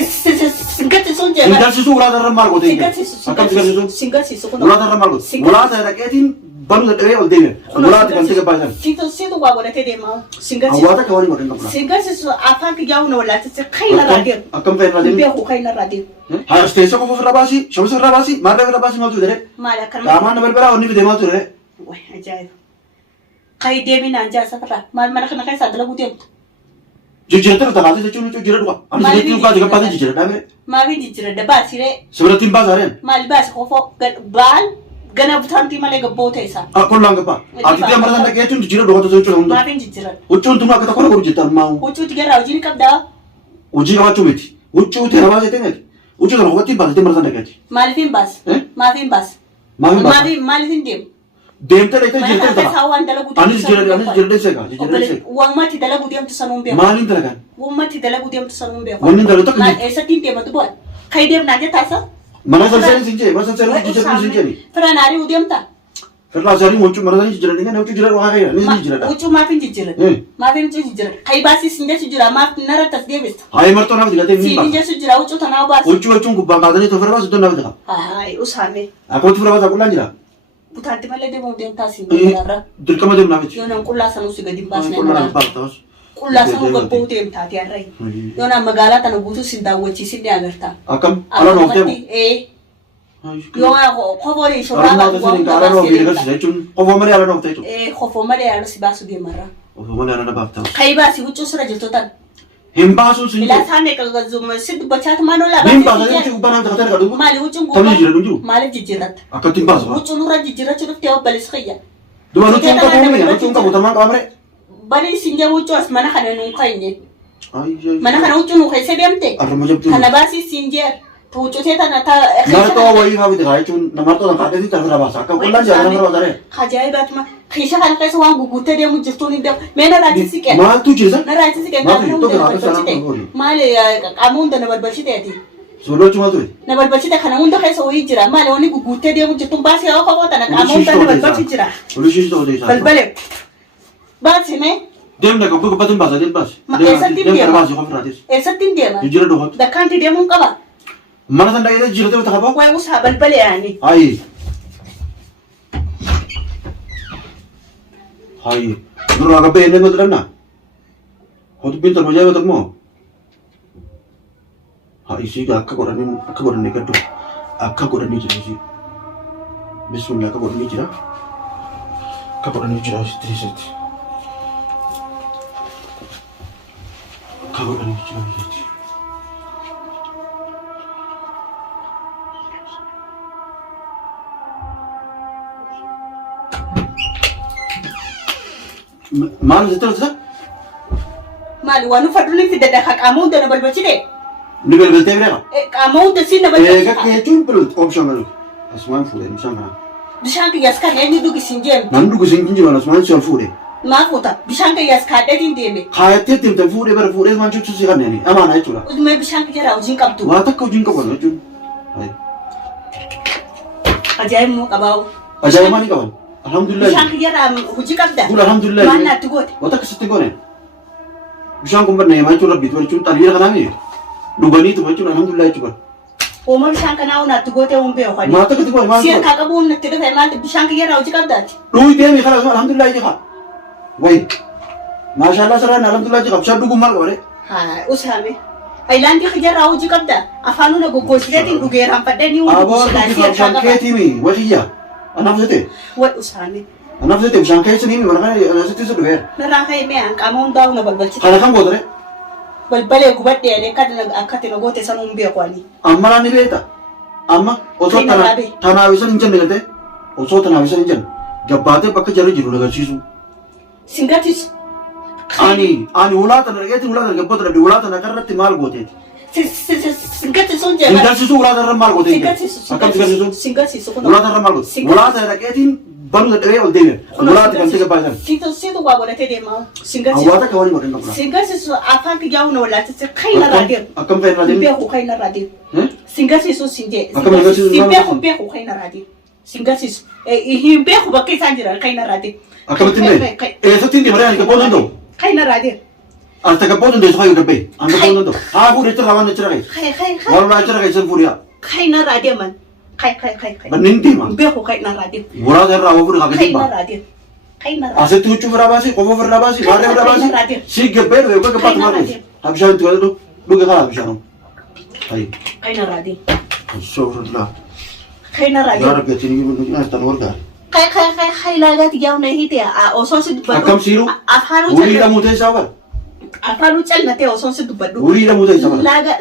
Singasisu jema. Singasisu ulata ramal gote. Singasisu. Ulata ramal gote. Ulata raketin baru dari ol dene. Ulata kan tiga pasang. Situ wa gona te dema. Singasisu. Awata kawani ngoten kapura. Singasisu apa ki jawu no la te kaina radio. Akam kaina radio. Be ko kaina radio. Ha station ko rabasi, shamsa rabasi, marra rabasi mau tu dere. Mala kan. Aman number bera onni video mau tu dere. Wah, ajaib. Kai demi nanja satra. Mal mana kana kai sadala gutem. Jujur terus tu cuma jujur dua. Anu itu juga juga pada jujur, dah ber. Mavi jujur dah bas sire. Sebelah timba saren. Mal bas kofo bal gana butan timma lega bote isa. Aku lang apa? Ati dia marah nak kaya cuma jujur dua tu cuma. Mavi jujur. Ucun tu nak kita kau nak jujur mau. Ucu tiga rau jini kabda. Uji kamu cuma itu. Ucu tu apa sih tengok? Ucu tu nak timba tu marah nak kaya. Malvin bas. Malvin bas. Malvin dem. Dem tu itu jujur tu. Anis jujur desa kan? Jujur desa. Uang mati dalam gudiam tu sanum be. Malin tu kan? Uang mati dalam gudiam tu sanum be. Malin tu tak ni. Esa tim dem tu buat. Kai dem naja tasa. Mana selesai sinje, mana selesai jujur sinje ni. Peranari udiam ta. Kerana cari muncul mana jujur ni kan? Ucu jujur wah kaya. Ni jujur dah. Ucu maafin jujur. Maafin jujur. Kai basi sinje jujur maaf nara tas dia best. Hai marto nak dilatin ni. Sinje jujur ucu tanau basi. Ucu kubang kata ni tu firman sudah nak dah. Hai usame. Aku tu firman aku lanjut. Bukan tiba lede mau dem tasi nara. Dirka macam nak itu. Yo nang kulla sanu siga dimbas ne. Kulla partos. Kulla sanu berpau dem tati arai. Yo nang magala tanu butu sinda wachi sinde agarta. Akam ala nak temu. Yo aku khobori shobra ba. Ala nak biar kasi cun. Khobori ala nak temu. Khobori ala si basu dem mara. Khobori ala nak bapta. Kai basi ucu sura jatutan. Himbasu sinje. Ila thane ka zum sid bachat mano la. Himbasu ucu barang tak ada kadu. Mali ucu Tahu jiran ucu. Mali jijirat. Akam timbasu. Ucu nura jijirat cukup tiap balis kaya. Dua ucu ka pun ni. Ucu ka bukan mana kamera. Bali sinja ucu as mana kana nungkai ni. Ay. Mana kana ucu nungkai sedem te. Arra macam tu. Kana basi sinja. Tu ucu te tanah ta. Nara tu awal ini kami tengah cun. Nama tu nak kata ni terus rabas. Akam kulan jangan rabas ada. Khajai bat ma. Khisha kana kai suang gugute dia mujur tu ni dia. Mena rajin sikit. Mana tu cisa? Na rajin sikit. Mana tu kenapa sana kau? Male kamu dah nak berbersih tadi. Solo cuma tu. Na berbersih tak kana unda kai soi jira. Male oni gugute dia mujur tu basi awak kau tanah kamu dah nak berbersih jira. Polisi tu ada. Balik. Basi me. Dem nak kau kepatin bas, dem bas. Dem terbas juga gratis. Esa tin dia mah. Jujur doh. Dah kanti dia mun kaba. Mana sanda ini jujur tu tak apa? Wah usah balik ani. Hai. Hai. Nuru agak benda tu dah na. Kau tu pintar macam apa tak mau? Hai sih aku korang ni kerja. Aku korang ni jadi sih. Bismillah aku korang ni jadi. Aku korang ni jadi triset. Aku korang ni jadi. Mana seterus tak? Malu wanu fadulin fi dadah kamu dah nak berbaca deh. Ni berbeza berapa? Kamu dah sih nak berbaca. Kak cuma perlu option malu. Asman fude, misal mana? Bishan ke yas kan yang itu kesinjen. Nandu kesinjen mana? Asman soal fude. Maaf uta. Bishan ke yas kan ada di dia. Kaya tim fude fude macam tu sih kan ni. Aman aja lah. Udme bishan ke jara ujin kap tu. Mata kau ujin kau kan? Ujin. Ajaib mu kabau. Ajaib mana kawan? Alhamdulillah. Bishan ke jara ujin kap dah. Alhamdulillah. Mana tu got? Otak kesetting kau ni. Bishan kau bernama macam lebih tu macam tadi kan ni. Dubani tu macam alhamdulillah cuba. Umur bishan ke nau nak tu got yang umbe awak ni. Mata kesetting kau mana? Siapa kakak pun nak tidak memang bishan ke jara ujin kap dah. Lui dia ni kalau alhamdulillah je kah? Wait. Masyaallah sekarang alhamdulillah je kah? Siapa dulu mal kau ni? Ha, usah me. Ailan dia kerja rau je kap dah. Afanu nak gogos dia tinggal geram pada ni. Abang tu bishan keti mi, wajib. Anak sete. What usah me. Anak sete bishan keti ni mana kan? Anak sete tu ber. Narakai me ang kamu dah nak berbaca. Kalau kamu kau tu? Balbale kubat dia ni kan angkat nak gote sana umbi aku ni. Amma ni beta. Amma osot tanah wisan injan ni kete. Osot tanah wisan injan. Gabate pakai jari jiru laga cisu. Singkatis. Ani ulat tanah kete ulat tanah gabot rabi ulat tanah kerana timal gote. Singkatis sonja. Singkatis ulat tanah mal gote. Singkatis. Ulat tanah mal gote. Ulat tanah kete baru dari ol dene. Ulat kan tiga pasang. Situ wa boleh tadi mau. Singkatis. Awak tak kawan ni macam apa? Singkatis apa ki jauh no lah. Kaina radio. Akam kaina radio. Biar aku kaina radio. Singkatis so sinje. Akam radio. Biar aku kaina radio. Singkatis. Biar aku pakai sanjira kaina radio. Akam tindi. So tindi mana yang kau pun tu? Kaina radio. Alta kapotan de soy gabe. Ando kondo. Ha fu de trawan de chira. Kai. Wala chira kai sen furia. Kai na radio man. Kai. Banin di ma. Be ko kai na radio. Wala de rawo fu ga Kai na ba. radio. Kai na. Ase tu chu fra basi, ko fra basi, mare fra basi. Si gabe de ko pat mare. Abshan tu do. Du ga abshan. Ai. Kai na radio. So fra. Kai na radio. Gara ke chini ni na tan warga. Kai laga tiyaw na hiti oson si dubado. Akam siru. Afaro Uri la mutay sabar. Afaro chal na te oson si dubado. Uri la mutay sabar. Laga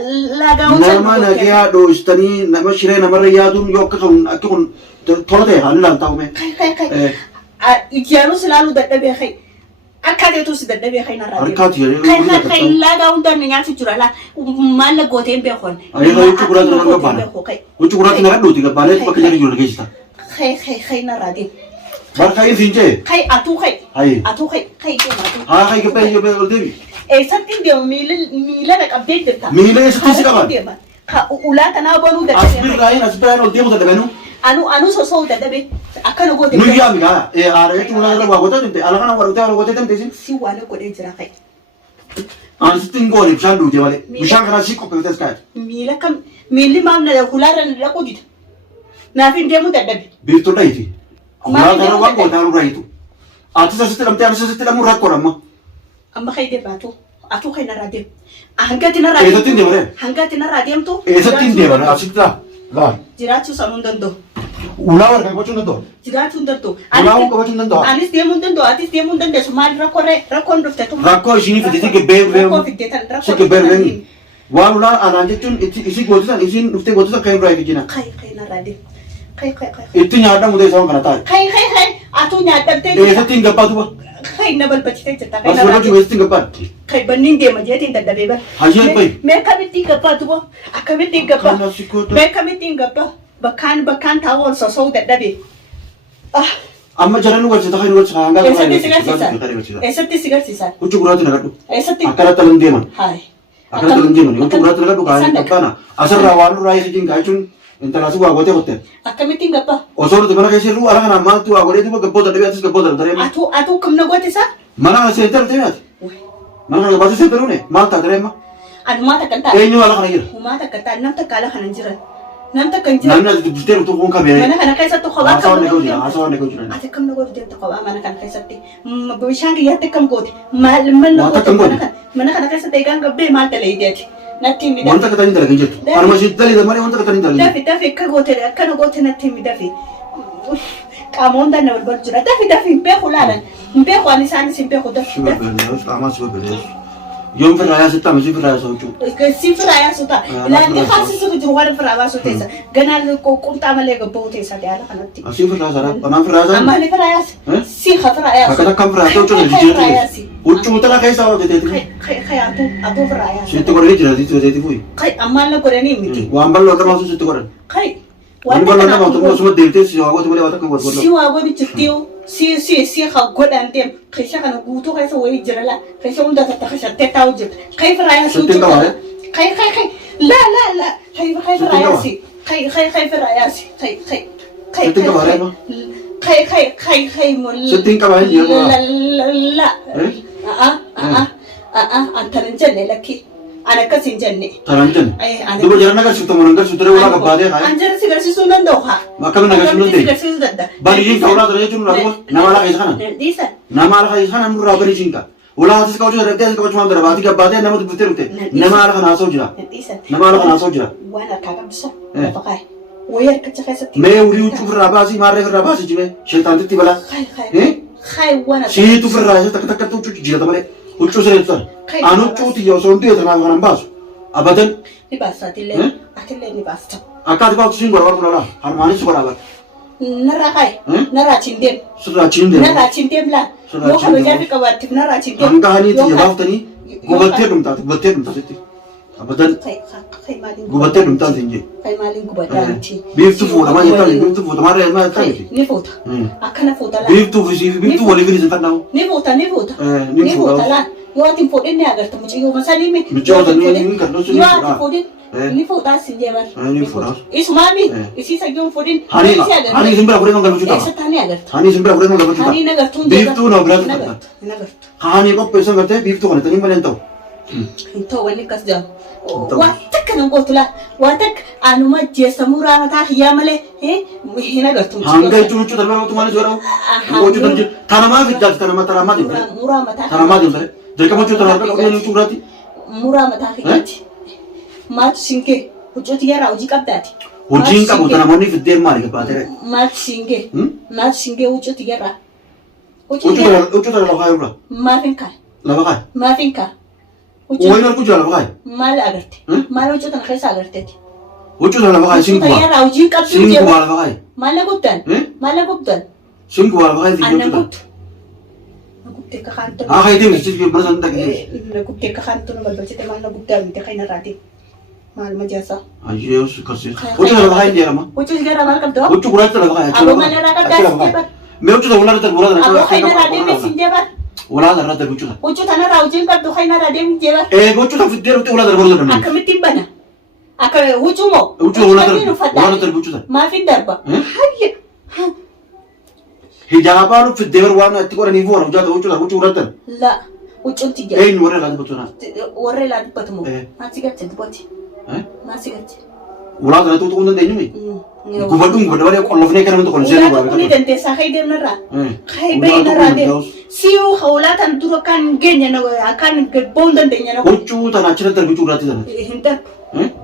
Nama na kaya do istani nama shire nama riyadun yok akun tolate halan taw me. Kai. Ikiano selalu daddabe kai. Akade to si daddabe kai na radio. Arkat yare. Kai laga undar ni ngati jurala. Mala gote be khon. Ay kai chukura na ga bana. Chukura na do tiga bale to bakanya jure gesta. Kai na radio. Bar kai finje. Kai atu kai. Ay. Atu kai ke matu. Ha kai ke pe devi. Satin dia mila na update ta. Mila sisi kaban. Ka ulata na bonu da. Asbir gain asbir no demo da benu. Anu so da dabe. Akana gote. Nu ya miga. Are tu na wa gota tempe. Ala kana waru ta gota tempe sin. Si wala ko de jira kai. An sitin go ni shandu de wale. Mishan kana shi ko pe taskai. Mila kam mili mam na kulara na ko dit. Na fin demu da dabe. Bir to dai ti. Ala kana wa gota ru rai tu. Atu sa sitin amte sa sitin amu rakko ramma. Amma kai de batu. Atu kai na radio. Hangati na radio. Satin de wale. Hangati na radio to. Satin de wale asita. La. Jiratu sanundando. Ulawar kai ko chundo. Jiratu ndando. Ulaw ko chundo. Anis demundando, atis demundando sumal rakon dufta to. Rakko shini fiti ke be. Rakko fitte tan rakko. Sike be. Wala ananje tun isi gotusan isin ufte gotusan kai rai kijina. Kai na radio. Kai. Itu nyada mude sawan kana ta. Kai. Atu nyada te. Satin gappa tu. Kai na balbati te ta. Kai na radio satin gappa. Kai bannin de majetin da dabe ba. Hajen bai. Me kamiti gappa tu. Akamiti gappa. Me kamiti gappa. Bakan tawon so da dabe. Amma jaran wacce ta kai wacce hanga ka. Esatti sigar sisa. Ucu kuratu nagadu. Esatti. Akara talan deman. Hai. Akara talan deman. Ucu kuratu nagadu kai kapana. Asar rawalu rai sijin kaicun entara su agote hotel. Akamiti gappa. Osoro de mana kai seru ala kana mal tu agore tu gappo da debi atis gappo da dare. Atu kamna gote sa? Mana se enter temat. Mana ga basu se perune mal ta dare ma. Anu mata kanta. Enyo ala kana gira. Mata kanta nam ta kala kana jiran. Nam ta kan jiran. Namna tu buster tu kon ka be. Mana kana kai sa to khaba Asawan ne gojira. Asawan ne gojira. Ate kam na gote to khaba mana kan kai sa te. Bishan ya te kam gote. Mal man na gote mana kana kai sa te ganga be mal ta le ideti. Natti mi da. Wanta ka tani dara kinjet. Arma shi tali da mari wanta ka tani dara. Dafi ka gote kana gote natti mi dafi. Kamonda na wal jira. Dafi be khulalan. Be khwani sani sim be khoda. Shuba be ne. Ama shuba be ne. Yom fira ya sita misi fira ya saucu. Si fira ya suta. La ni khasi su juru wala fira ba su tesa. Ganal ko kumta male ga bo tesa de ala kanati. Asi fira sara. Pana fira sara. Amma ni fira ya. Si khafira ya. Akata kam fira saucu ne jiji. Ucu tala kai sawa de de. Kai atu fira ya. Situ kore jira situ de fui. Kai amma la kore ni miti. Wa ambal lo masu situ kore. Kai. Wanda na ma to so delte si wa to wala wata kan gorgo. Si wa go bi tiyo. Si ha godan dem. Kai shaka na gutu kai sa wai jirala. Kai sa unda ta kasha te tawjit. Kai fira ya su. Kai. La. Kai fira ya si. Kai fira ya si. Kai. Kai mo. Setting ka ba ni mo. La. Antaran janne laki. Ana kasin janne. Taranjan. Dubo jaran naga suto monanga sutre wala ka bade hai. Anjar sigar si sunan do ha. Makam naga sunan de. Sigar si dadda. Bali jin kaula dare chun rago. Namala kai sana. Disa. Namala kai sana nur rago bali jinka. Wala hatis ka ujra rete ka ujma dara badi ka bade namu buter ute. Namala kana so jira. Disa. Namala kana so jira. Wana ka kabsa. Pakai. Wayar ka chaka sa. Me uri uchu rabasi mare rabasi jibe. Shaitan ti bala. Khai wana. Si tu frase tak tu uchu jira tamare. Uchu sere tsar. Anu chu ti yo so nte tana ngana basu. Abadan ni basa atile ni basa. Akad ba kusin gora gora har mani su gora. Nara kai. Nara chindem. Sura chinde. Nara chindem la. Mo khalo jafi ka wat nara chindem. Anga hani ti ya tani. Gubatte dum ta siti. Abadan kai malin. Gubatte dum ta zinje. Kai malin gubatta ti. Beef tu fu da ma yata beef tu fu da ma re ma ta ni. Ni fota. Akana fota la. Beef tu wali vini zata nawo. Ni fota. Ni fota la. Yo atin fodin ne agarta mu ci yo masali mi. Mi jawda ni kan no su ni. Yo atin fodin. Ni fota sinje mar. Ni fota. Ismami. Isi sa yon fodin. Hani simbra fure ngal bujuta. Esa tani agarta. Hani simbra fure ngal bujuta. Hani nagartu. Beef tu no bra. Nagartu. Hani ko pesa ngate beef tu kan tani malen to. Into wani kas jam. Wata kan gotula wata anuma jesa mura mata yamale hina gartum. Hanga chuchu darba tu mane jora. Chuchu darje tanama vidal tanama din. Mura mata. Tanama din bare. Jeka mo chuchu darba ko chuchu rati. Mura mata hikati. Mat sinke huchuti yara uji kapdati. Hojin ka botana moni fidder mari ke patere. Mat singe huchuti yara. Huchu darba la khayra. Mafinka. La khay. Mafinka. Wayna ku jala khay. Mal agarte. Mal huchutan khaysa agarte. Huchu darba la khay sinku. Yara uji kapdu. Sinku wala khay. Malaguptan. Malaguptan. Sinku wala khay sinku. Anakut. Nagupte ka kanto. Khay din sisi brasan tak. Nagupte ka kanto na balbalsi te mal nagupta mite kay narati. Mal majasa. Ayos kasi. Huchu darba khay dia ma. Huchu sigara mal kapdo. Huchu kurat darba khay. Abo malera ka das. मैं उच्च उला रहा उला abo kay narati me sinjebar. उला रहा था उच्च Huchu tana raujin kapdo kay narati me sinjebar. उच्च था फिर उला रहा बोल रहा Akamitin bana. Aka huchu mo. उच्च उला रहा उच्च Mafin darba. Hayya. हिजाबा लो फिर देवर वाला इतने को नहीं वो ना उच्च उला था La. Huchu tiga. नोरे लाद बचना Warre la patmo. Masigat boti. Masigat. उला रहा तो उन्हें देने में गुबडूं गुबडवाले कॉलोफने करने तो कौन से Ura kuni dente sa kay dem nara. Kay bay nara de. Siu khawla tan duro kan genya na akan ke bondan de nya na. उच्च था नाचने तर उच्च उला थी था Hintar.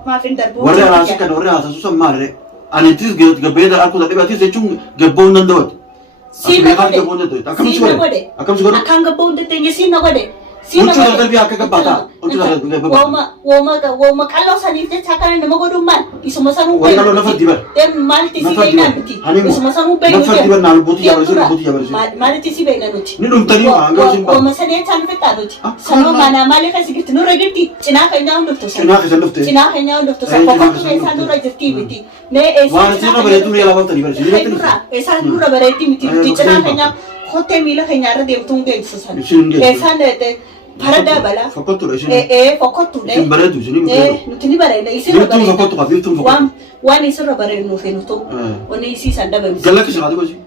Mafin darbo. वररे आवाज़ का वररे आवाज़ सुसम मारे अनितिस गबेदा आपको तब बाती से चुंग गबोंदन दो Si na gode. akam siguro Akang ke bondan de nya si na gode. उच्च दर भी आके कब बाता उच्च दर Woma kalau sani te chakana ne magodu man. Isumasamu Wala na nafad diba. Dem mal ti si bay na biti. Isumasamu bay. नफर दिवर नाल बोती जावे से mal ti si bay na nuti. ni dum tani ma anga sin ba Woma sani chan feta nuti. Sano mana male ka sigit no regiti. China ka ina undufto sa. china ke sandufte China ka ina undufto sa. Pokok me sanu regiti biti. Ne esa. wana sino bare tu yala bata diver sin Esa nura bare ti miti. China ka ina khote mila ka ina dem tung dem sa. Esa ne te Parada bala. fakatu re sin Fokotu ne. sin bare tu sin ni Nutini bare na isi ni na tu bare. fakatu ka bi tu fakatu Wan isi na bare no fe no to. Oni isi sanda bare. galla ke sagade ko si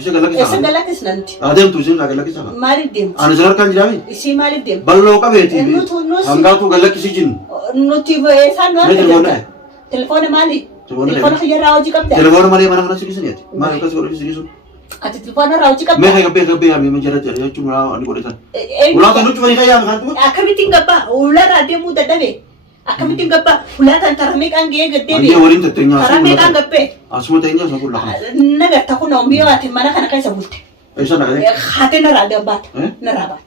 ise galla ke Esa sagade gala kis nanti. adem tu sin galla ke sagade Mari dem. ana jar kan jami Isi mari dem. ballo ka beti bi No si. anga tu galla kisi jin Nuti esa no. me telefone Telefone mali. Telefone Telefone khaya raoji kapda. telefone mari mana kana sini sini mari ka siguro sini sun Ati telefone raoji kapda. me kaya be ami me jara jara cuma ani ko detan ulah ta nutu fani kaya kan tu Akamitin gaba. Ula rade mu dadabe. Akamitin gaba. Ula tan tarame kan ge gadde be. dia warin tetenya Tarame kan gappe. asma tenya sa kulla Naga takuna umbiyo ati mana kana kai sabulte. esa na gade Hati na rada bat. Na rabat.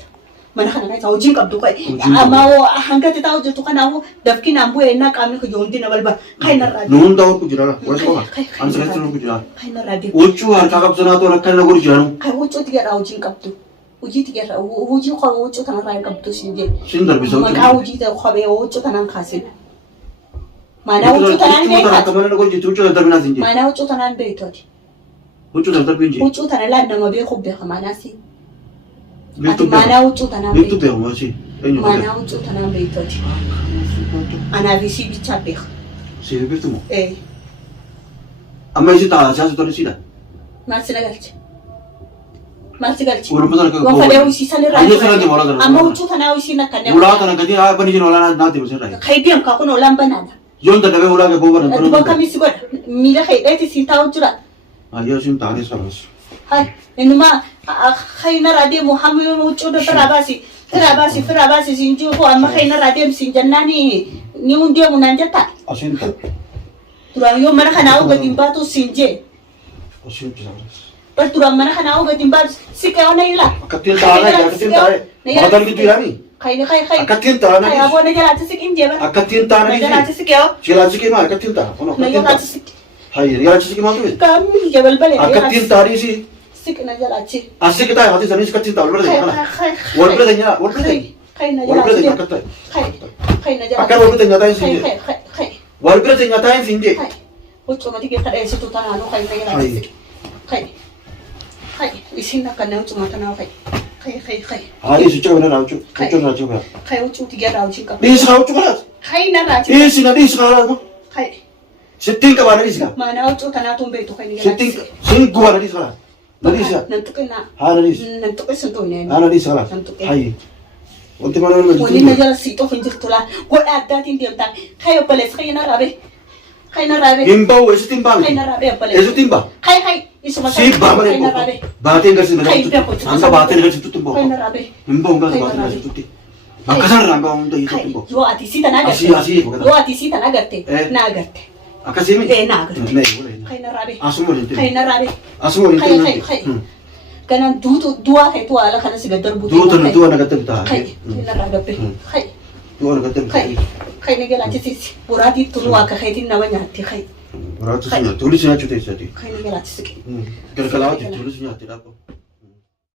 Mana kana kai saujin kabdu kai. Ama wo hanga te tahu jutu kana wo dafki nambu ena kami ko yonti na balba. Kai na rada. nun da ku jira wala ko an sa ku jira Kai na rada. uchu har ka kap sana to rakkan na guru jira Kai wucu tiga raujin kabdu. Uji tiga uji ko wucu kana rai kabdu sinje. sin dar bisa Maka uji te ko be wucu kana kasin. Mana wucu kana be ta kat. kamana ko jitu uchu dar bina sinje Mana wucu kana be toti. uchu dar binje Wucu kana la na mabe ko be kamana si. bitu be Mana wucu kana be. bitu be ma si enyo Mana wucu kana be toti. Ana visi bicha be. si bitu mo Eh. amma isi ta sa to sida Marsila galchi. Marsi galchi. Uru pasal ke Wa fale usi sale ra. Ayo sale de mola dar Amma uchu tana usi na kanne. ulah ta na gadi a bani jin wala na te musen rai Kai biam ka kuno lamba nada. yon da be ulah ke bobar na Duba kami sigod. Mila kai dai ti sinta ujura. ayo sin ta ne sabas Hai. Enuma kai na rade Muhammad uchu da Farabasi sinju ko amma kai na rade sinjannani ni unde munanjata. asin ta Turang yo mana kana uga timbatu sinje. asin sabas Per turang mana kana uga timbatu sikao na ila. akatin ta na badal gitu ya ni Kai. akatin ta na Kai abo na jala tisik inje ba. akatin ta na Na ni jala tisik yo. sila chiki ma akatin ta ono Na akatin jala ta tisik. hai ya chiki ma tu Kami jabal bale. akatin ta ri si Sik na jala chi. asik kita hati sanis akatin ta ulber de kana Kai. ulber de nya ulber de Kai na jala ulber de chi. kata Kai na jala. akan ulber de nya ta sin je Kai. ulber de nya ta sin je Kai. Ucu mati kita esi tu tanah anu kai na jala chi. Kai. Isin na kana ucu mata na kai. Kai. hari su cewa na ucu na cewa Kai ucu tiga rau chi ka. ni sa ucu kana Kai na ra chi. isi na di sa ma Kai. setting ka bana di sa Mana ucu tanah tumbe tu kai ni jala. setting sin gua na di sa na di sa Nanti kena. ha na di Nanti kena sentuh ni. ha na di sa hai Wanti mana mana Wali na jala sito finjirtula. Goda addatin diamta. Kayo pales kayna rabe. Kayna rabe. Timbau, esu timbang. Kayna rabe pales. Esu timbang. Kay isu mata. Si bama ne Kayna ko. rabe. Batin kasi na. Kay pe ko. Anta batin kasi tutumbo. Kayna rabe. Timbau nga batin kasi tuti. Makasan ranga unda ito timbo. Yo ati sita na Asi garte. asi ko Yo ati sita na garte. Na garte. Akasimi. Na garte. Ne wala. Kayna rabe. Asumo rin. Kayna rabe. Asumo rin. Kay. Kanan dua kay tuwa ala kana sigadar buti. Dua nagatabita. Kay. Kayna rabe pe. Kay. Dua nagatabita. Kay ne gela tisi. Burati tuwa ka kay tin nawanya ti kay. Burati sunya tulis sunya chute sati. Kay ne gela tisi. Kala kala tulis sunya ti dapo.